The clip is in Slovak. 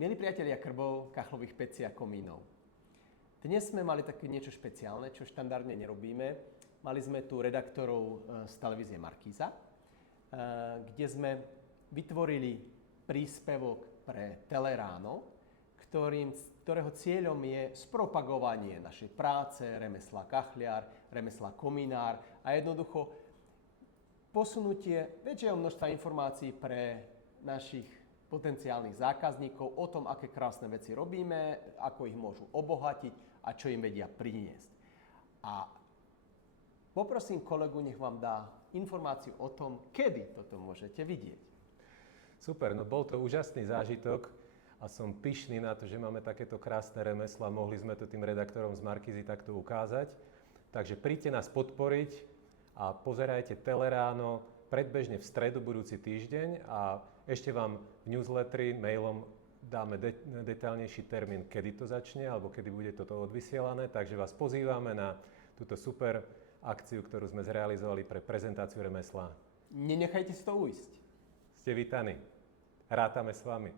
Milí priatelia krbov, kachlových pecí a komínov. Dnes sme mali také niečo špeciálne, čo štandardne nerobíme. Mali sme tu redaktorov z televízie Markíza, kde sme vytvorili príspevok pre Teleráno, ktorého cieľom je spropagovanie našej práce, remesla kachliar, remesla kominár a jednoducho posunutie väčšieho množstva informácií pre našich potenciálnych zákazníkov o tom, aké krásne veci robíme, ako ich môžu obohatiť a čo im vedia priniesť. A poprosím kolegu, nech vám dá informáciu o tom, kedy toto môžete vidieť. Super, no bol to úžasný zážitok a som pyšný na to, že máme takéto krásne remesla. Mohli sme to tým redaktorom z Markízy takto ukázať. Takže príďte nás podporiť a pozerajte Teleráno predbežne v stredu budúci týždeň a ešte vám v newsletteri mailom dáme detailnejší termín, kedy to začne alebo kedy bude toto odvysielané. Takže vás pozývame na túto super akciu, ktorú sme zrealizovali pre prezentáciu remesla. Nenechajte si to ujsť. Ste vítaní. Rátame s vami.